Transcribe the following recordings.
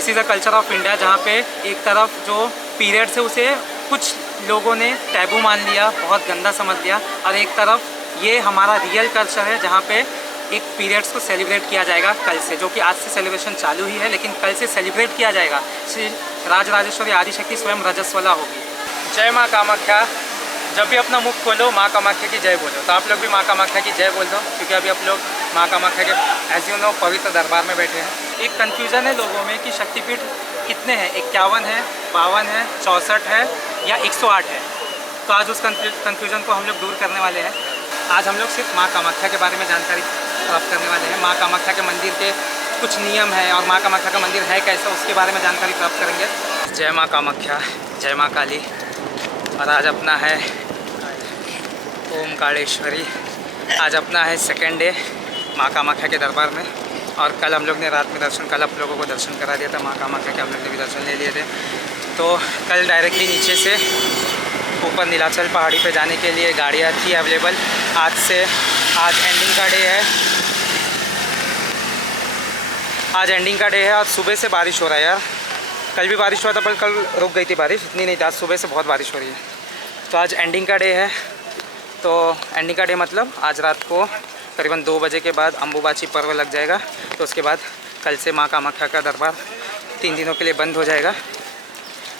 This is a culture of India, जहाँ पे एक तरफ जो पीरियड्स है उसे कुछ लोगों ने टैबू मान लिया, बहुत गंदा समझ लिया, और एक तरफ ये हमारा रियल कल्चर है जहाँ पे एक पीरियड्स को सेलिब्रेट किया जाएगा कल से, जो कि आज से सेलिब्रेशन चालू ही है, लेकिन कल से सेलिब्रेट किया जाएगा। श्री राजराजेश्वरी आदिशक्ति स्वयं रजस्वला होगी। जय माँ कामाख्या। जब भी अपना मुख खोलो माँ कामाख्या की जय बोलो, तो आप लोग भी माँ कामाख्या की जय बोल दो, क्योंकि अभी आप लोग माँ कामाख्या के एज यू नो पवित्र दरबार में बैठे हैं। एक कन्फ्यूज़न है लोगों में कि शक्तिपीठ कितने हैं, 51 है, 52 है, 64 है या 108 है। तो आज उस कन्फ्यूज़न को हम लोग दूर करने वाले हैं। आज हम लोग सिर्फ माँ कामाख्या के बारे में जानकारी प्राप्त करने वाले हैं। माँ कामाख्या के मंदिर के कुछ नियम हैं और माँ कामाख्या का मंदिर है कैसा, उसके बारे में जानकारी प्राप्त करेंगे। जय माँ कामाख्या, जय माँ काली। और आज अपना है ओमकारेश्वरी, आज अपना है सेकेंड डे माँ कामाख्या के दरबार में। और कल हम लोग ने रात में दर्शन, कल आप लोगों को दर्शन करा दिया था माँ कामाख्या के, हम लोग ने भी दर्शन ले लिए थे। तो कल डायरेक्टली नीचे से ऊपर नीलाचल पहाड़ी पे जाने के लिए गाड़ियाँ थी अवेलेबल। आज एंडिंग का डे है, आज एंडिंग का डे है। आज सुबह से बारिश हो रहा है यार, कल भी बारिश हुआ था पर कल रुक गई थी बारिश, इतनी नहीं थी। आज सुबह से बहुत बारिश हो रही है। तो आज एंडिंग का डे है। तो एंडिंग का डे मतलब आज रात को करीबन 2 बजे के बाद अम्बुबाची पर्व लग जाएगा। तो उसके बाद कल से माँ कामाख्या का दरबार 3 दिनों के लिए बंद हो जाएगा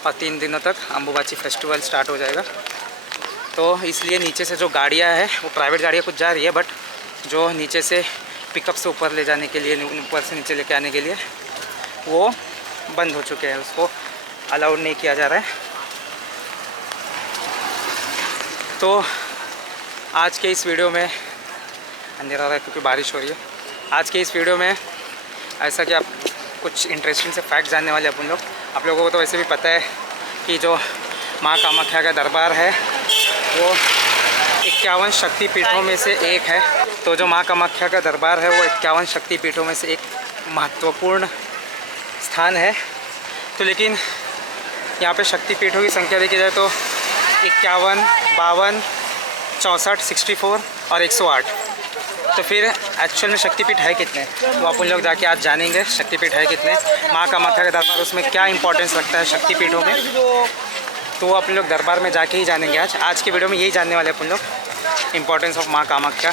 और 3 दिनों तक अम्बुबाची फेस्टिवल स्टार्ट हो जाएगा। तो इसलिए नीचे से जो गाड़ियाँ हैं वो प्राइवेट गाड़ियाँ कुछ जा रही है, बट जो नीचे से पिकअप से ऊपर ले जाने के लिए, ऊपर से नीचे लेके आने के लिए, वो बंद हो चुके हैं, उसको अलाउड नहीं किया जा रहा है। तो आज के इस वीडियो में अंधेरा हो रहा है क्योंकि बारिश हो रही है। आज के इस वीडियो में ऐसा कि आप कुछ इंटरेस्टिंग से फैक्ट जानने वाले अपन लोग। आप लोगों को तो वैसे भी पता है कि जो माँ कामाख्या का दरबार है वो 51 शक्तिपीठों में से एक है। तो जो माँ कामाख्या का दरबार है वो 51 शक्तिपीठों में से एक महत्वपूर्ण स्थान है। तो लेकिन यहाँ पे शक्तिपीठों की संख्या देखी जाए तो 51, 52, 64, 64 और 108। तो फिर एक्चुअल में शक्तिपीठ है कितने, तो आप उन लोग जाके आज जानेंगे शक्तिपीठ है कितने, माँ कामाख्या का दरबार उसमें क्या इंपॉर्टेंस रखता है शक्तिपीठों में। तो आप लोग दरबार में जाके ही जानेंगे। आज के वीडियो में यही जानने वाले अपन लोग, इंपॉर्टेंस ऑफ माँ कामाख्या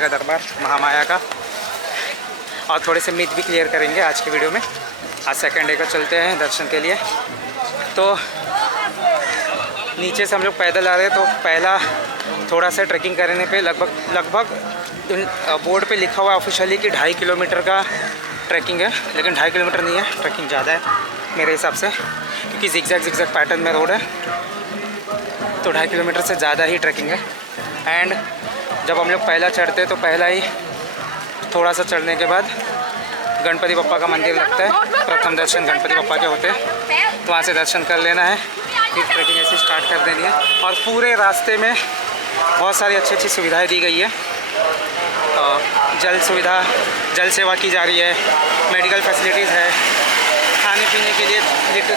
का दरबार, महामाया का, और थोड़े से मिथ भी क्लियर करेंगे आज के वीडियो में। आज सेकेंड डे का चलते हैं दर्शन के लिए। तो नीचे से हम लोग पैदल आ रहे हैं। तो पहला थोड़ा सा ट्रैकिंग करने पे लगभग बोर्ड पे लिखा हुआ है ऑफिशियली कि 2.5 किलोमीटर का ट्रैकिंग है, लेकिन 2.5 किलोमीटर नहीं है, ट्रैकिंग ज़्यादा है मेरे हिसाब से, क्योंकि जिगजैग पैटर्न में रोड है। तो 2.5 किलोमीटर से ज़्यादा ही ट्रैकिंग है। एंड जब हम लोग पहला चढ़ते हैं तो पहला ही थोड़ा सा चढ़ने के बाद गणपति बप्पा का मंदिर लगता है। प्रथम दर्शन गणपति बप्पा के होते हैं, तो वहाँ से दर्शन कर लेना है, फिर ट्रैकिंग ऐसे स्टार्ट कर देनी है। और पूरे रास्ते में बहुत सारी अच्छी सुविधाएं दी गई है। जल सेवा की जा रही है, मेडिकल फैसिलिटीज़ है, खाने पीने के लिए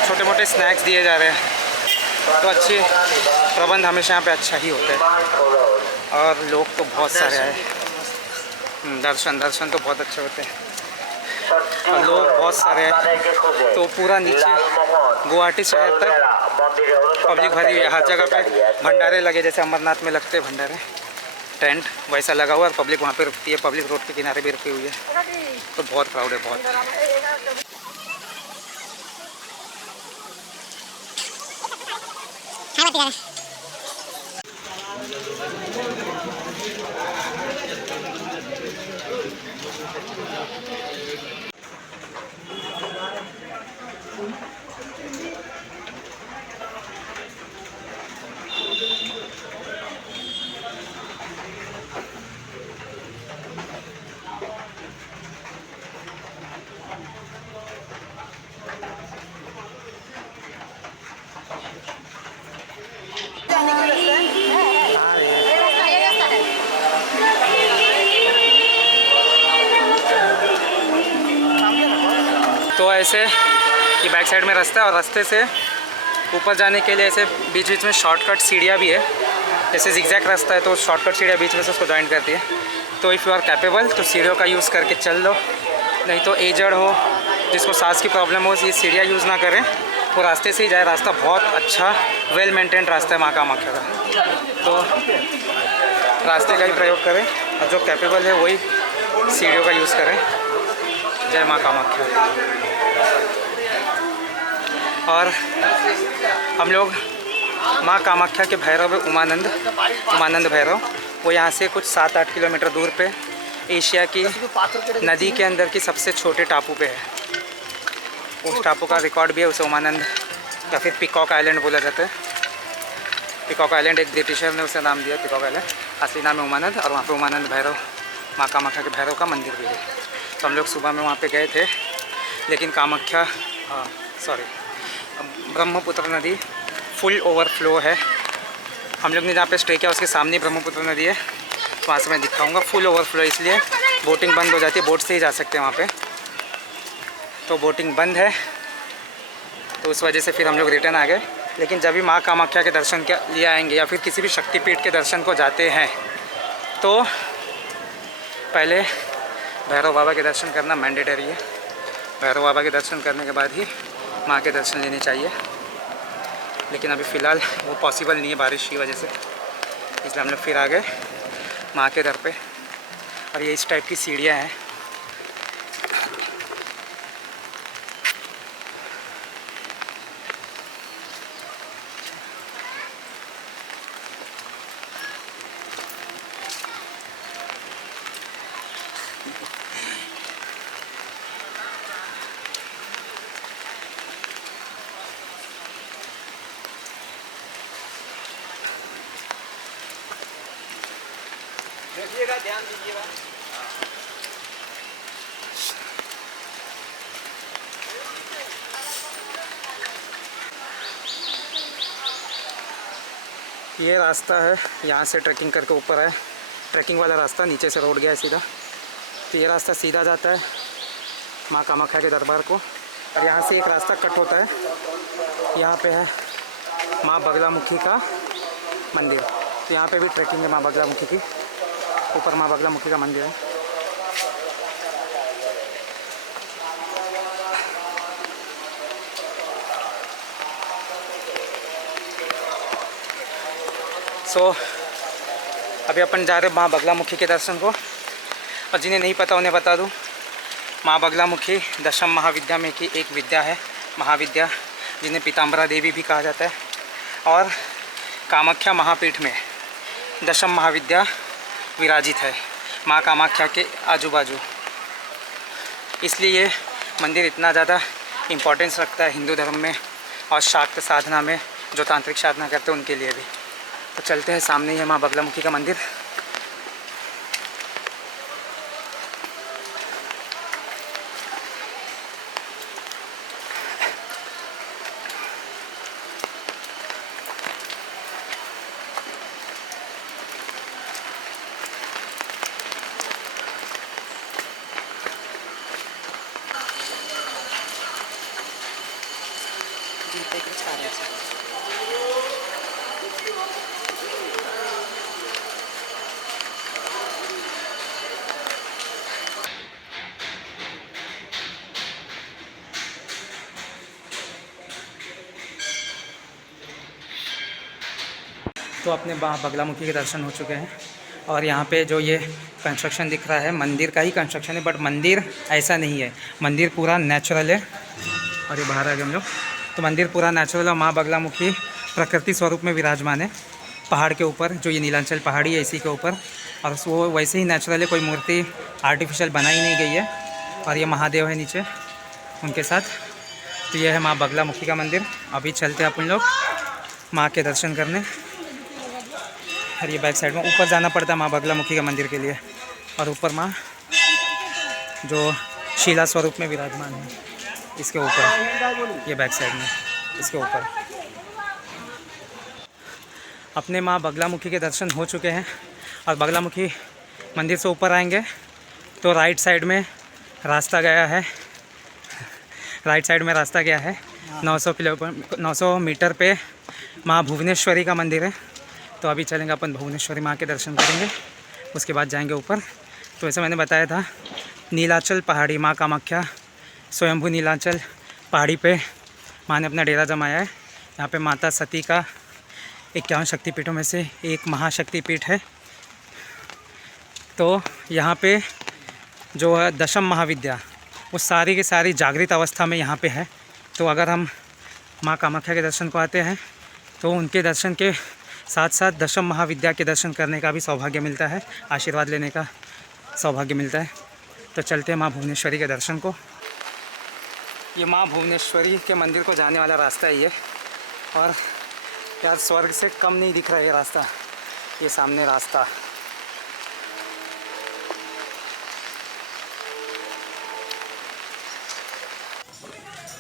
छोटे मोटे स्नैक्स दिए जा रहे हैं। तो अच्छे प्रबंध हमेशा यहाँ पे अच्छा ही होता है। और लोग तो बहुत सारे आए, दर्शन तो बहुत अच्छे होते हैं और लोग बहुत सारे हैं। तो पूरा नीचे गुवाहाटी शहर तक पब्लिक भरी हुई है। हर जगह पे भंडारे लगे, जैसे अमरनाथ में लगते हैं भंडारे, टेंट वैसा लगा हुआ है। और पब्लिक वहाँ पे रुकती है, पब्लिक रोड के किनारे भी रुकी हुई है। तो बहुत क्राउड है, बहुत। तो ऐसे कि बैक साइड में रास्ता है और रास्ते से ऊपर जाने के लिए ऐसे बीच बीच में शॉर्टकट सीढ़ियाँ भी है। जैसे जिगजैग रास्ता है तो शॉर्टकट सीढ़ियाँ बीच में से उसको जॉइन करती है। तो इफ़ यू आर कैपेबल तो सीढ़ियों का यूज़ करके चल लो, नहीं तो एजड हो जिसको सांस की प्रॉब्लम हो ये सीढ़ियाँ यूज़ ना करें, वो रास्ते से ही जाए। रास्ता बहुत अच्छा वेल मेंटेन्ड रास्ता है माँ कामाख्या का, तो रास्ते का ही प्रयोग करें और जो कैपेबल है वही सीढ़ियों का यूज़ करें। जय माँ कामाख्या। और हम लोग माँ कामाख्या के भैरव उमानंद भैरव, वो यहाँ से कुछ 7-8 किलोमीटर दूर पे एशिया की नदी के अंदर की सबसे छोटे टापू पे है। उस टापू का रिकॉर्ड भी है, उसे उमानंद या फिर पिकॉक आइलैंड बोला जाता है। पिकॉक आइलैंड एक ब्रिटिशर ने उसे नाम दिया पिकॉक आइलैंड, असली नाम है उमानंद। और वहाँ पे उमानंद भैरव, माँ कामाख्या के भैरव का मंदिर भी है। तो हम लोग सुबह में वहाँ पे गए थे, लेकिन ब्रह्मपुत्र नदी फुल ओवरफ्लो है। हम लोग ने जहाँ पे स्टे किया उसके सामने ब्रह्मपुत्र नदी है, तो वहाँ से मैं दिखाऊंगा। फुल ओवरफ्लो इसलिए बोटिंग बंद हो जाती है, बोट से ही जा सकते हैं वहाँ पे, तो बोटिंग बंद है, तो उस वजह से फिर हम लोग रिटर्न आ गए। लेकिन जब भी माँ कामाख्या के दर्शन के लिए आएंगे या फिर किसी भी शक्तिपीठ के दर्शन को जाते हैं, तो पहले भैरव बाबा के दर्शन करना मैंडेटरी है। भैरव बाबा के दर्शन करने के बाद ही माँ के दर्शन लेने चाहिए, लेकिन अभी फ़िलहाल वो पॉसिबल नहीं है बारिश की वजह से, इसलिए हम लोग फिर आ गए माँ के दर पे। और ये इस टाइप की सीढ़ियाँ हैं। देखिएगा, ध्यान दीजिएगा। ये रास्ता है, यहाँ से ट्रैकिंग करके ऊपर है। ट्रैकिंग वाला रास्ता नीचे से रोड गया है सीधा, तो ये रास्ता सीधा जाता है माँ कामाख्या के दरबार को। और यहाँ से एक रास्ता कट होता है, यहाँ पे है माँ बगलामुखी का मंदिर। तो यहाँ पे भी ट्रैकिंग है माँ बगलामुखी की, ऊपर माँ बगलामुखी का मंदिर है। अभी अपन जा रहे हैं माँ बगलामुखी के दर्शन को। और जिन्हें नहीं पता उन्हें बता दूँ, माँ बगलामुखी दशम महाविद्या में की एक विद्या है, महाविद्या, जिन्हें पीताम्बरा देवी भी कहा जाता है। और कामाख्या महापीठ में दशम महाविद्या विराजित है माँ कामाख्या के आजू बाजू, इसलिए ये मंदिर इतना ज़्यादा इम्पोर्टेंस रखता है हिंदू धर्म में और शाक्त साधना में, जो तांत्रिक साधना करते हैं उनके लिए भी। तो चलते हैं, सामने ही है माँ बगलामुखी का मंदिर। तो अपने बगलामुखी के दर्शन हो चुके हैं। और यहाँ पे जो ये कंस्ट्रक्शन दिख रहा है मंदिर का ही कंस्ट्रक्शन है, बट मंदिर ऐसा नहीं है, मंदिर पूरा नेचुरल है। और ये बाहर आ गए हम लोग, तो मंदिर पूरा नेचुरल और माँ बगलामुखी प्रकृति स्वरूप में विराजमान है पहाड़ के ऊपर, जो ये नीलांचल पहाड़ी है इसी के ऊपर। और वो वैसे ही नेचुरल है, कोई मूर्ति आर्टिफिशियल बनाई नहीं गई है। और ये महादेव है नीचे उनके साथ। तो ये है माँ बगलामुखी का मंदिर। अभी चलते हैं अपन लोग माँ के दर्शन करने। और ये बैक साइड में ऊपर जाना पड़ता है माँ बगलामुखी के मंदिर के लिए। और ऊपर माँ जो शिला स्वरूप में विराजमान है इसके ऊपर, ये बैक साइड में इसके ऊपर। अपने माँ बगलामुखी के दर्शन हो चुके हैं। और बगलामुखी मंदिर से ऊपर आएंगे तो राइट साइड में रास्ता गया है, राइट साइड में रास्ता गया है। 900 मीटर पे माँ भुवनेश्वरी का मंदिर है। तो अभी चलेंगे अपन भुवनेश्वरी माँ के दर्शन करेंगे, उसके बाद जाएंगे ऊपर। तो ऐसे मैंने बताया था नीलाचल पहाड़ी माँ कामाख्या स्वयंभू नीलांचल पहाड़ी पे माँ ने अपना डेरा जमाया है। यहाँ पे माता सती का 51 शक्तिपीठों में से एक महाशक्तिपीठ है। तो यहाँ पे जो है दशम महाविद्या, वो सारी की सारी जागृत अवस्था में यहाँ पे है। तो अगर हम माँ कामाख्या के दर्शन को आते हैं तो उनके दर्शन के साथ साथ दशम महाविद्या के दर्शन करने का भी सौभाग्य मिलता है, आशीर्वाद लेने का सौभाग्य मिलता है। तो चलते हैं माँ भुवनेश्वरी के दर्शन को। ये माँ भुवनेश्वरी के मंदिर को जाने वाला रास्ता है ये, और यार स्वर्ग से कम नहीं दिख रहा है ये रास्ता, ये सामने रास्ता।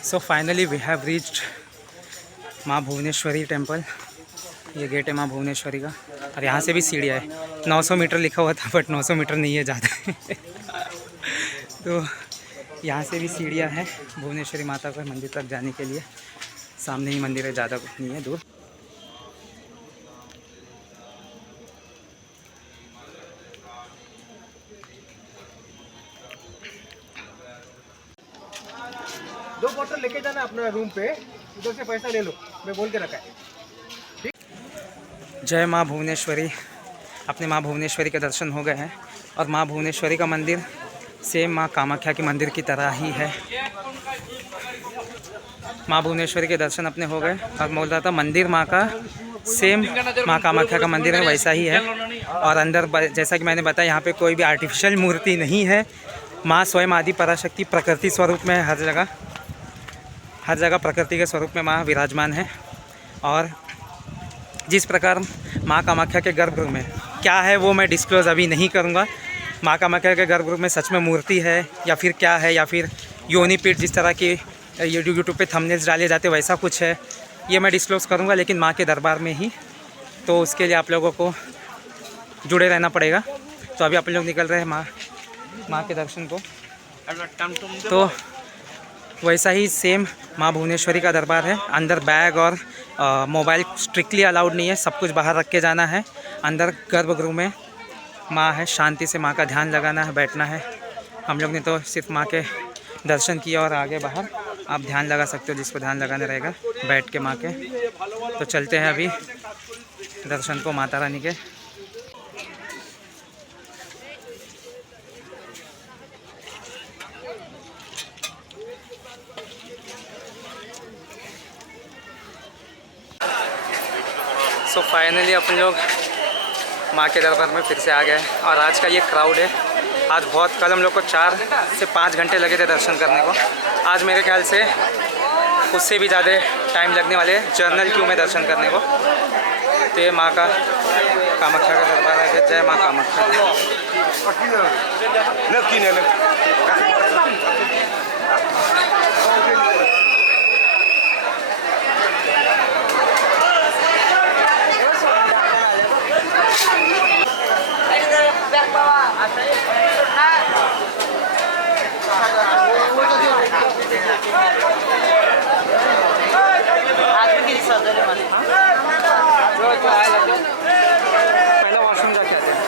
So finally we have reached माँ भुवनेश्वरी टेम्पल। ये गेट है माँ भुवनेश्वरी का, और यहाँ से भी सीढ़ियाँ है। 900 मीटर लिखा हुआ था बट 900 मीटर नहीं है ज़्यादा। तो यहाँ से भी सीढ़ियाँ हैं भुवनेश्वरी माता के मंदिर तक जाने के लिए। सामने ही मंदिर है, ज़्यादा कुछ नहीं है दूर। दो बोतल लेके जाना अपना रूम पे, उधर से पैसा ले लो, मैं बोल के रखा है। जय माँ भुवनेश्वरी। अपने माँ भुवनेश्वरी के दर्शन हो गए हैं, और माँ भुवनेश्वरी का मंदिर सेम माँ कामाख्या के मंदिर की तरह ही है। माँ भुवनेश्वरी के दर्शन अपने हो गए, और बोल रहा था मंदिर माँ का सेम माँ कामाख्या का मंदिर है वैसा ही है। और अंदर जैसा कि मैंने बताया, यहाँ पे कोई भी आर्टिफिशियल मूर्ति नहीं है। माँ स्वयं आदि पराशक्ति प्रकृति स्वरूप में हर जगह प्रकृति के स्वरूप में माँ विराजमान है। और जिस प्रकार माँ कामाख्या के गर्भगृह में क्या है वो मैं डिस्क्लोज़ अभी नहीं करूँगा। माँ कामाख्या के गर्भगृह में सच में मूर्ति है या फिर क्या है, या फिर योनिपीठ जिस तरह की यूट्यूब पे थंबनेल्स डाले जाते वैसा कुछ है, ये मैं डिस्क्लोज़ करूँगा लेकिन माँ के दरबार में ही। तो उसके लिए आप लोगों को जुड़े रहना पड़ेगा। तो अभी अपन लोग निकल रहे हैं माँ के दर्शन को। तो वैसा ही सेम माँ भुवनेश्वरी का दरबार है। अंदर बैग और मोबाइल स्ट्रिक्टली अलाउड नहीं है, सब कुछ बाहर रख के जाना है। अंदर गर्भगृह में माँ है, शांति से माँ का ध्यान लगाना है, बैठना है। हम लोग ने तो सिर्फ माँ के दर्शन किया, और आगे बाहर आप ध्यान लगा सकते हो, जिसको ध्यान लगाना रहेगा बैठ के माँ के। तो चलते हैं अभी दर्शन को माता रानी के। सो फाइनली अपन लोग माँ के दरबार में फिर से आ गए। और आज का ये क्राउड है, आज बहुत, कल हम लोग को 4 से 5 घंटे लगे थे दर्शन करने को। आज मेरे ख्याल से उससे भी ज़्यादा टाइम लगने वाले हैं जर्नल क्यू में दर्शन करने को। तो ये माँ का कामाख्या का दरबार है। जय माँ कामाख्या। पहले वॉशरूम जाके आते हैं।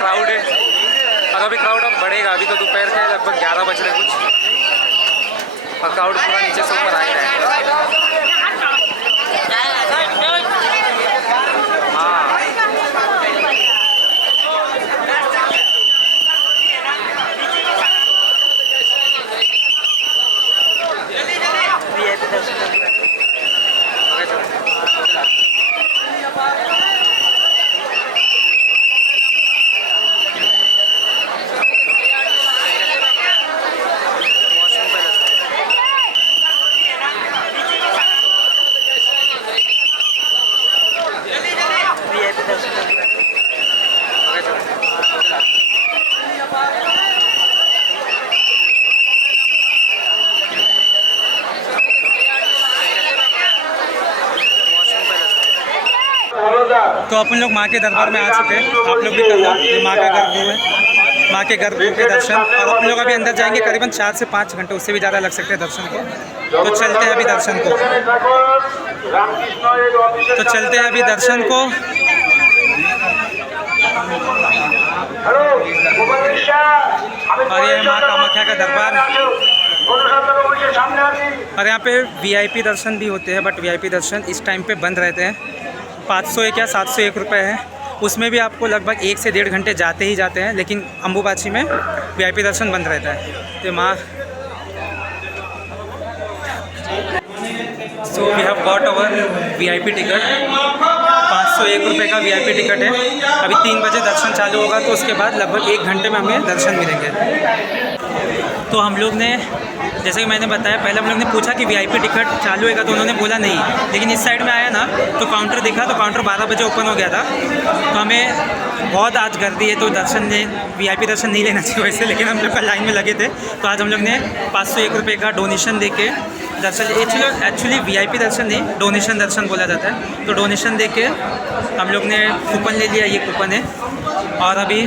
क्राउड है, और अभी क्राउड अब बढ़ेगा। अभी तो दोपहर के लगभग 11 बज रहे कुछ, और क्राउड पूरा नीचे से ऊपर आएगा। हाँ, तो अपन लोग माँ के दरबार में आ चुके हैं, आप लोग भी कर लो। ये माँ का गर्भगृह है, माँ के गर्भगृह के दर्शन। और अपन लोग अभी अंदर जाएंगे, करीबन 4 से 5 घंटे, उससे भी ज़्यादा लग सकते हैं दर्शन को। तो चलते हैं अभी दर्शन को, और ये माँ कामाख्या का दरबार। और यहाँ पे VIP दर्शन भी होते हैं, बट VIP दर्शन इस टाइम पे बंद रहते हैं। 501 या 701 रुपये है, उसमें भी आपको लगभग 1 से 1.5 घंटे जाते ही जाते हैं, लेकिन अम्बुबाची में VIP दर्शन बंद रहता है। तो माँ so we have got our VIP ticket, 501 रुपये का VIP टिकट है। अभी 3 बजे दर्शन चालू होगा, तो उसके बाद लगभग 1 घंटे में हमें दर्शन मिलेंगे। तो हम लोग ने, जैसे कि मैंने बताया, पहले हम लोग ने पूछा कि VIP टिकट चालू होगा, तो उन्होंने बोला नहीं। लेकिन इस साइड में आया ना, तो काउंटर दिखा, तो काउंटर 12 बजे ओपन हो गया था। तो हमें बहुत आज गर्दी है, तो दर्शन ने VIP दर्शन नहीं लेना चाहिए वैसे, लेकिन हम लोग का लाइन में लगे थे। तो आज हम लोग ने 501 रुपये का डोनेशन दे के दर्शन, एक्चुअली VIP दर्शन नहीं, डोनेशन दर्शन बोला जाता है। तो डोनेशन दे के हम लोग ने कूपन ले लिया, ये कूपन है। और अभी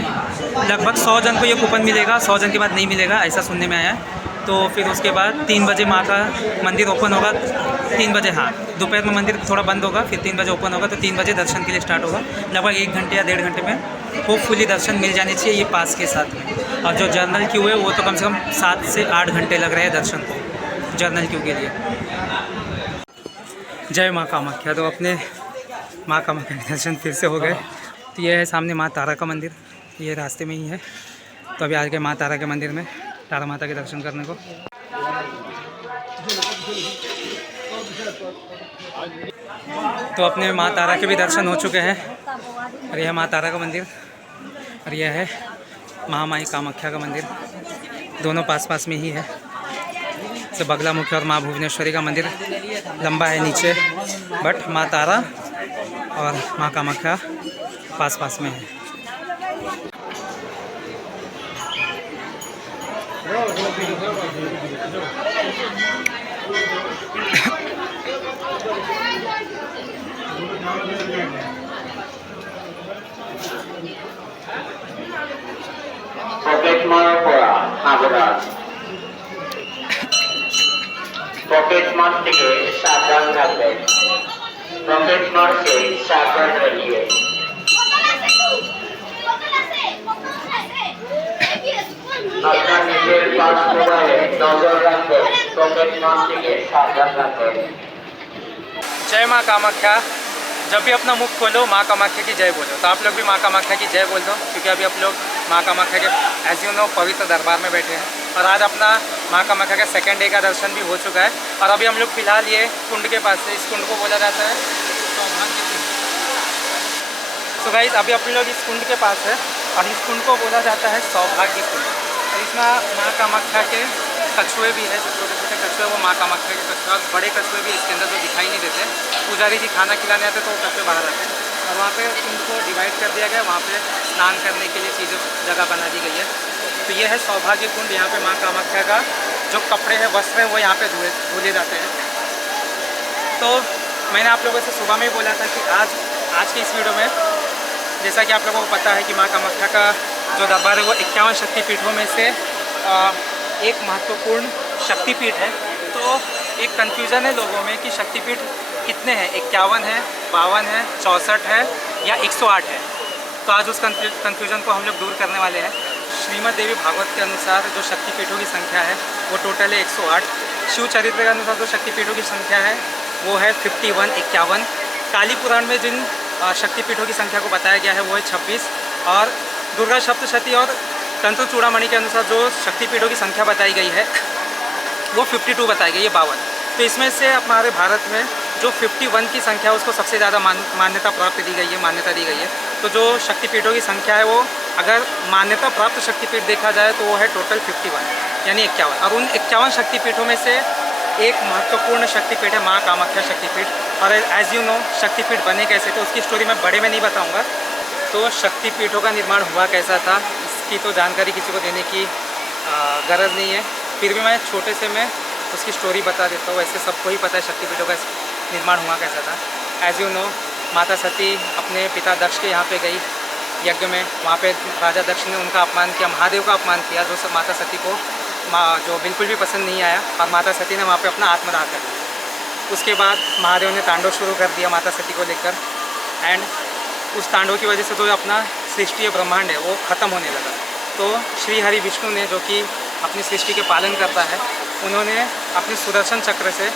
लगभग 100 जन को ये कूपन मिलेगा, 100 जन के बाद नहीं मिलेगा, ऐसा सुनने में आया। तो फिर उसके बाद 3 बजे माँ का मंदिर ओपन होगा, 3 बजे, हाँ दोपहर में मंदिर थोड़ा बंद होगा, फिर 3 बजे ओपन होगा। तो 3 बजे दर्शन के लिए स्टार्ट होगा। लगभग 1 घंटे या 1.5 घंटे में होपफुली दर्शन मिल जाने चाहिए ये पास के साथ में। और जो जर्नल क्यू है, वो तो कम से कम 7 से 8 घंटे लग रहे हैं दर्शन को, जर्नल क्यू के लिए। जय माँ कामाख्या। तो अपने माँ कामाख्या के दर्शन फिर से हो गए। तो ये है सामने माँ तारा का मंदिर, ये रास्ते में ही है। तो अभी आ गए माँ तारा के मंदिर में, तारा माता के दर्शन करने को। तो अपने माँ तारा के भी दर्शन हो चुके हैं। और यह है माँ तारा का मंदिर, और यह है महामाई कामाख्या का मंदिर, दोनों पास पास में ही है। से बगलामुखी और माँ भुवनेश्वरी का मंदिर लंबा है नीचे, बट माँ तारा और माँ कामाख्या पास पास में है। পকেট মার করা সাবধান, পকেট মার থেকে সাবধান থাকবেন, পকেট মার से सावधान रहिए। আপনার নিজের পাশ মোবাইলে नजर रखবেন, পকেট মার থেকে सावधान रखবেন। जय माँ कामाख्या। जब भी अपना मुख खोलो माँ कामाख्या की जय बोलो। तो आप लोग भी माँ कामाख्या की जय बोल दो, क्योंकि अभी आप लोग माँ कामाख्या के एज यू नो पवित्र दरबार में बैठे हैं। और आज अपना माँ कामाख्या का 2nd डे का दर्शन भी हो चुका है। और अभी हम लोग फिलहाल ये कुंड के पास से, इस कुंड को बोला जाता है सौभाग्य कुंड। तो गाइस अभी अपन लोग इस कुंड के पास है, और इस कुंड को बोला जाता है सौभाग्य कुंड। और इसमें माँ कामाख्या के कछुए भी है, जो छोटे छोटे कछुए, वो माँ कामाख्या के कछुए। और बड़े कछुए भी इसके अंदर जो दिखाई नहीं देते, पुजारी जी खाना खिलाने आते तो वो कछुए बाहर आते हैं। और वहाँ पे उनको डिवाइड कर दिया गया, वहाँ पे स्नान करने के लिए चीज़ों जगह बना दी गई है। तो ये है सौभाग्य कुंड। यहाँ पे माँ कामाख्या का जो कपड़े हैं, वस्त्र हैं, वो यहाँ पे धुले जाते हैं। तो मैंने आप लोगों से सुबह में ही बोला था कि आज की इस वीडियो में, जैसा कि आप लोगों को पता है कि माँ कामाख्या का जो दरबार है वो 51 शक्तिपीठों में से एक महत्वपूर्ण शक्तिपीठ है। तो एक कन्फ्यूज़न है लोगों में कि शक्तिपीठ कितने हैं, 51 है, 52 है, 64 है या 108 है। तो आज उस कन्फ्यूज़न को हम लोग दूर करने वाले हैं। श्रीमद् देवी भागवत के अनुसार जो शक्तिपीठों की संख्या है वो टोटल है 108। शिव चरित्र के अनुसार जो शक्तिपीठों की संख्या है वो है 51, 51। काली पुराण में जिन शक्तिपीठों की संख्या को बताया गया है वो है 26। और दुर्गा सप्तशती और तंत्र चूड़ामणि के अनुसार जो शक्तिपीठों की संख्या बताई गई है वो 52 बताई गई है, 52। तो इसमें से हमारे भारत में जो 51 की संख्या है उसको सबसे ज़्यादा मान्यता प्राप्त दी गई है, मान्यता दी गई है। तो जो शक्तिपीठों की संख्या है वो अगर मान्यता प्राप्त शक्तिपीठ देखा जाए तो वो है टोटल 51 यानी 51। और उन 51 शक्तिपीठों में से एक महत्वपूर्ण शक्तिपीठ है माँ कामाख्या शक्तिपीठ। और एज यू नो शक्तिपीठ बने कैसे, तो उसकी स्टोरी मैं बड़े में नहीं बताऊँगा। तो शक्तिपीठों का निर्माण हुआ कैसा था इसकी तो जानकारी किसी को देने की गरज नहीं है, फिर भी मैं छोटे से मैं उसकी स्टोरी बता देता हूँ। वैसे सबको ही पता है शक्तिपीठों का निर्माण हुआ कैसा था। एज यू नो माता सती अपने पिता दक्ष के यहाँ पे गई यज्ञ में, वहाँ पे राजा दक्ष ने उनका अपमान किया, महादेव का अपमान किया, जो सब माता सती को जो बिल्कुल भी पसंद नहीं आया, और माता सती ने वहाँ पे अपना आत्मदाह कर दिया। उसके बाद महादेव ने तांडव शुरू कर दिया माता सती को लेकर, एंड उस तांडव की वजह से जो अपना सृष्टि ब्रह्मांड है वो ख़त्म होने लगा। तो श्री हरि विष्णु ने, जो कि अपनी सृष्टि के पालन करता है, उन्होंने अपने सुदर्शन चक्र से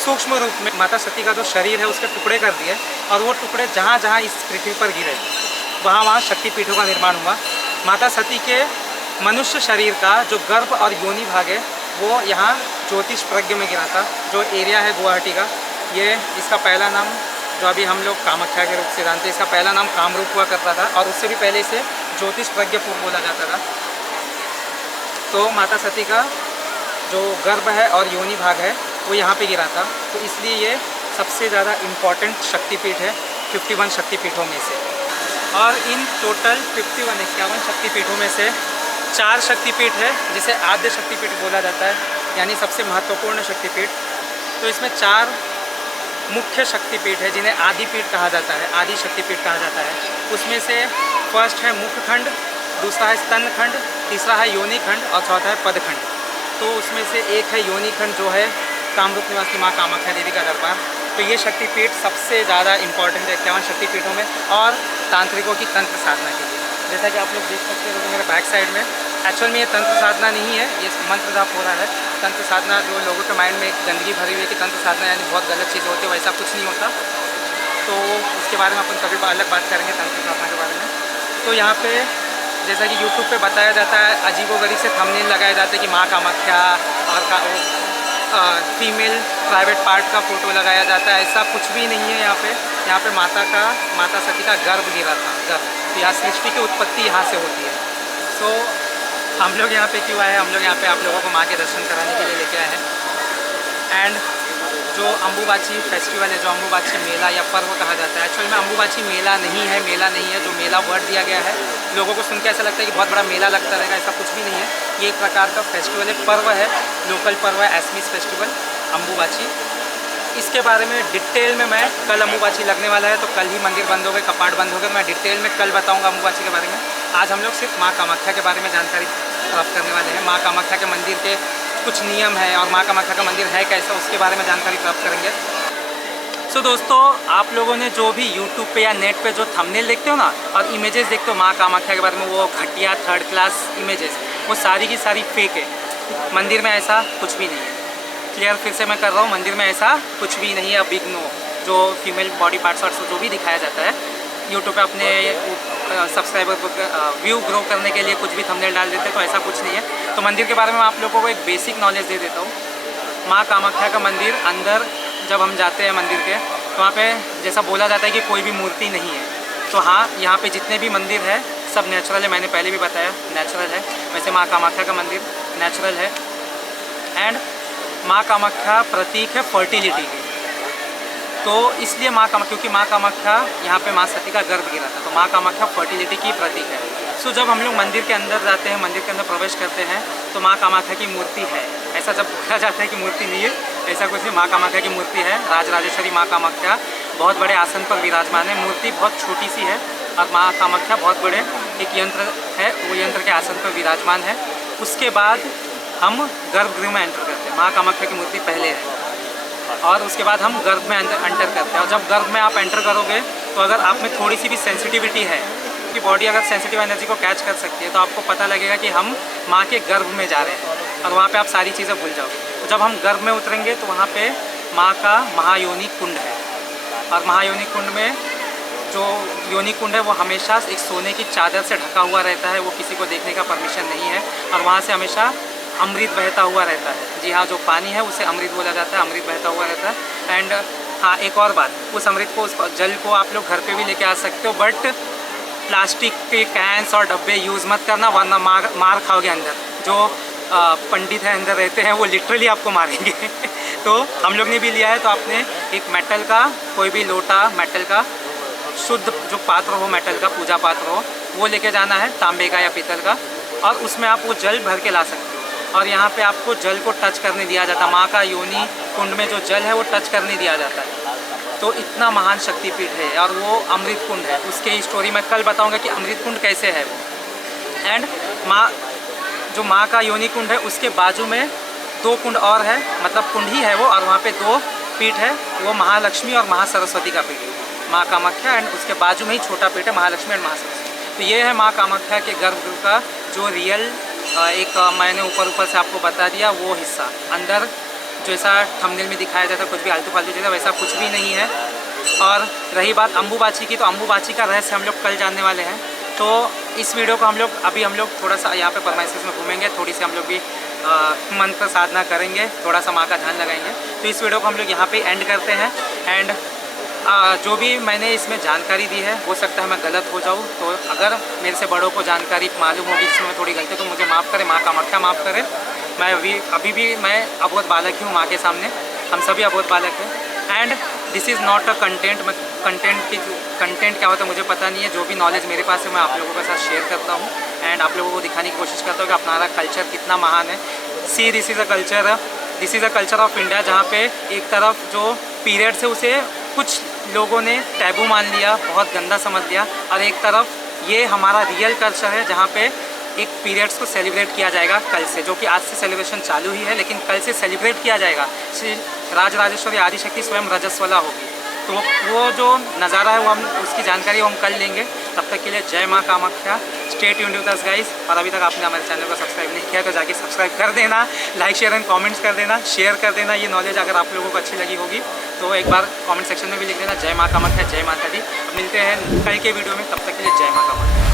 सूक्ष्म रूप में माता सती का जो शरीर है उसके टुकड़े कर दिए, और वो टुकड़े जहाँ जहाँ इस पृथ्वी पर गिरे वहाँ वहाँ शक्तिपीठों का निर्माण हुआ। माता सती के मनुष्य शरीर का जो गर्भ और योनि भाग है वो यहाँ ज्योतिष प्रज्ञ में गिरा था, जो एरिया है गुवाहाटी का। ये इसका पहला नाम, जो अभी हम लोग कामाख्या के रूप से जानते हैं, इसका पहला नाम कामरूप हुआ करता था, और उससे भी पहले इसे ज्योतिष प्रज्ञपुर बोला जाता था। तो माता सती का जो गर्भ है और योनि भाग है वो यहाँ पे गिरा था, तो इसलिए ये सबसे ज़्यादा इम्पॉर्टेंट शक्तिपीठ है 51 शक्तिपीठों में से। और इन टोटल 51 शक्तिपीठों में से 4 शक्तिपीठ है जिसे आद्य शक्तिपीठ बोला जाता है, यानी सबसे महत्वपूर्ण शक्तिपीठ। तो इसमें 4 मुख्य शक्तिपीठ है जिन्हें आदिपीठ कहा जाता है, आदि शक्तिपीठ कहा जाता है। उसमें से फर्स्ट है मुखखंड, दूसरा है स्तनखंड, तीसरा है योनिखंड और चौथा है पदखंड। तो उसमें से एक है योनिखंड, जो है कामरूप निवासी माँ कामाख्या देवी का दरबार। तो ये शक्तिपीठ सबसे ज़्यादा इम्पॉर्टेंट है 51 शक्तिपीठों में, और तांत्रिकों की तंत्र साधना के लिए। जैसा कि आप लोग देख सकते हो मेरे बैक साइड में, एक्चुअल में ये तंत्र साधना नहीं है, ये मंत्र जाप हो रहा है। तंत्र साधना जो लोगों के माइंड में एक गंदगी भरी हुई है कि तंत्र साधना यानी बहुत गलत चीज़ होती है, वैसा कुछ नहीं होता। तो उसके बारे में अपन कभी अलग बात करेंगे, तंत्र साधना के बारे में। तो यहाँ पे जैसा कि यूट्यूब पे बताया जाता है, अजीबोगरीब से थंबनेल लगाए जाते हैं कि माँ कामाख्या और फीमेल प्राइवेट पार्ट का फ़ोटो लगाया जाता है। ऐसा कुछ भी नहीं है यहाँ पे माता सती का गर्भ गिरा था, गर्भ। तो यहाँ सृष्टि की उत्पत्ति यहाँ से होती है। सो हम लोग यहाँ पे क्यों आए? हम लोग यहाँ पे आप लोगों को माँ के दर्शन कराने के लिए लेके आए हैं। एंड जो अम्बुबाची फेस्टिवल है, जो अम्बुबाची मेला या पर्व कहा जाता है, एक्चुअल में अम्बुबाची मेला नहीं है, जो मेला वर्ड दिया गया है। लोगों को सुन के ऐसा लगता है कि बहुत बड़ा मेला लगता रहेगा, ऐसा कुछ भी नहीं है। ये एक प्रकार का फेस्टिवल है, पर्व है, लोकल पर्व है, एसमीस फेस्टिवल अम्बुबाची। इसके बारे में डिटेल में मैं कल अम्बुबाची लगने वाला है, तो कल ही मंदिर बंद हो गए, कपाट बंद हो गए। मैं डिटेल में कल बताऊँगा अम्बुबाची के बारे में। आज हम लोग सिर्फ माँ कामाख्या के बारे में जानकारी प्राप्त करने वाले हैं। माँ कामाख्या के मंदिर के कुछ नियम है और माँ कामाख्या का मंदिर है कैसा, उसके बारे में जानकारी प्राप्त करेंगे। सो दोस्तों, आप लोगों ने जो भी यूट्यूब पे या नेट पे जो थंबनेल देखते हो ना, और इमेजेस देखते हो माँ कामाख्या के बारे में, वो घटिया 3rd क्लास इमेजेस, वो सारी की सारी फेक है। मंदिर में ऐसा कुछ भी नहीं है। क्लियर फिर से मैं कर रहा हूँ, मंदिर में ऐसा कुछ भी नहीं है। बिग नो, जो फीमेल बॉडी पार्ट्स और जो भी दिखाया जाता है यूट्यूब पे अपने सब्सक्राइबर को व्यू ग्रो करने के लिए कुछ भी थंबनेल डाल देते हैं, तो ऐसा कुछ नहीं है। तो मंदिर के बारे में आप लोगों को एक बेसिक नॉलेज दे देता हूँ। माँ कामाख्या का मंदिर, अंदर जब हम जाते हैं मंदिर के, तो वहाँ पे जैसा बोला जाता है कि कोई भी मूर्ति नहीं है। तो हाँ, यहाँ पे जितने भी मंदिर है सब नेचुरल है। मैंने पहले भी बताया नेचुरल है। वैसे माँ कामाख्या का मंदिर नेचुरल है। एंड माँ कामाख्या प्रतीक है फर्टिलिटी की। तो इसलिए क्योंकि माँ कामाख्या, यहाँ पे माँ सती का गर्भ गिरा था, तो माँ कामाख्या फर्टिलिटी की प्रतीक है। सो जब हम लोग मंदिर के अंदर जाते हैं, मंदिर के अंदर प्रवेश करते हैं, तो माँ कामाख्या की मूर्ति है। ऐसा जब बोला जाता है कि मूर्ति नहीं है, ऐसा कुछ नहीं। माँ कामाख्या की मूर्ति है। राजराजेश्वरी माँ कामाख्या बहुत बड़े आसन पर विराजमान है। मूर्ति बहुत छोटी सी है, और माँ कामाख्या बहुत बड़े एक यंत्र है, वो यंत्र के आसन पर विराजमान है। उसके बाद हम गर्भगृह में एंटर करते हैं। माँ कामाख्या की मूर्ति पहले है, और उसके बाद हम गर्भ में एंटर करते हैं। और जब गर्भ में आप एंटर करोगे, तो अगर आप में थोड़ी सी भी सेंसिटिविटी है, कि बॉडी अगर सेंसिटिव एनर्जी को कैच कर सकती है, तो आपको पता लगेगा कि हम माँ के गर्भ में जा रहे हैं, और वहाँ पे आप सारी चीज़ें भूल जाओगे। तो जब हम गर्भ में उतरेंगे, तो वहाँ पे माँ का महायोनि कुंड है, और महायोनि कुंड में जो योनि कुंड है वो हमेशा एक सोने की चादर से ढका हुआ रहता है। वो किसी को देखने का परमिशन नहीं है, और वहाँ से हमेशा अमृत बहता हुआ रहता है। जी हाँ, जो पानी है उसे अमृत बोला जाता है, अमृत बहता हुआ रहता है। एंड हाँ, एक और बात, उस अमृत को, उस जल को आप लोग घर पे भी लेके आ सकते हो, बट प्लास्टिक के कैंस और डब्बे यूज़ मत करना, वरना मार खाओगे अंदर। जो पंडित हैं अंदर रहते हैं, वो लिटरली आपको मारेंगे। तो हम लोग ने भी लिया है, तो आपने एक मेटल का, कोई भी लोटा मेटल का, शुद्ध जो पात्र हो मेटल का, पूजा पात्र हो, वो लेके जाना है, तांबे का या पीतल का, और उसमें आप वो जल भर के ला सकते हो। और यहाँ पे आपको जल को टच करने दिया जाता है। माँ का योनि कुंड में जो जल है वो टच करने दिया जाता है। तो इतना महान शक्तिपीठ है और वो अमृत कुंड है। उसके स्टोरी मैं कल बताऊंगा कि अमृत कुंड कैसे है वो। एंड माँ का योनि कुंड है, उसके बाजू में 2 कुंड और है, मतलब कुंड ही है वो, और वहाँ पे 2 पीठ है, वो महालक्ष्मी और महासरस्वती का पीठ है, माँ कामाख्या। एंड उसके बाजू में ही छोटा पीठ है महालक्ष्मी एंड महासरस्वती। तो ये है माँ कामाख्या के गर्भगृह का जो रियल एक मैंने ऊपर से आपको बता दिया वो हिस्सा। अंदर जैसा थंबनेल में दिखाया जाता है कुछ भी आलतू फालतू जैसा, वैसा कुछ भी नहीं है। और रही बात अम्बुबाची की, तो अम्बुबाची का रहस्य हम लोग कल जानने वाले हैं। तो इस वीडियो को हम लोग थोड़ा सा यहाँ पे परमाइसेस में घूमेंगे, थोड़ी सी हम लोग भी मंत्र साधना करेंगे, थोड़ा सा माँ का ध्यान लगाएंगे। तो इस वीडियो को हम लोग यहाँ पे एंड करते हैं। एंड जो भी मैंने इसमें जानकारी दी है हो सकता है मैं गलत हो जाऊँ, तो अगर मेरे से बड़ों को जानकारी मालूम होगी जिसमें थोड़ी गलती तो मुझे माफ़ करें, माँ कामाख्या माफ़ करें। मैं अभी भी मैं अबोध बालक ही हूँ माँ के सामने, हम सभी अबोध बालक हैं। And this is not a content. मैं कंटेंट क्या होता है मुझे पता नहीं है। जो भी नॉलेज मेरे पास है मैं आप लोगों के साथ शेयर करता हूँ एंड आप लोगों को दिखाने की कोशिश करता हूँ कि अपना कल्चर कितना महान है। See this is a culture of India, जहाँ पे एक तरफ जो पीरियड्स है उसे कुछ लोगों ने टैबू मान लिया, बहुत गंदा समझ लिया, और एक तरफ ये हमारा रियल कल्चर है जहाँ पे एक पीरियड्स को सेलिब्रेट किया जाएगा कल से, जो कि आज से सेलिब्रेशन चालू ही है लेकिन कल से सेलिब्रेट किया जाएगा। श्री राजराजेश्वरी आदिशक्ति स्वयं रजस्वला होगी, तो वो जो नज़ारा है वो हम उसकी जानकारी हम कल लेंगे। तब तक के लिए जय माँ Kamakhya, stay tuned with us guys. और अभी तक आपने हमारे चैनल को सब्सक्राइब नहीं किया तो जाके सब्सक्राइब कर देना, लाइक शेयर एंड कमेंट्स कर देना, शेयर कर देना। ये नॉलेज अगर आप लोगों को अच्छी लगी होगी तो एक बार कमेंट सेक्शन में भी लिख देना जय माँ कामाख्या, जय माता दी। मिलते हैं कल के वीडियो में, तब तक के लिए जय माँ कामाख्या।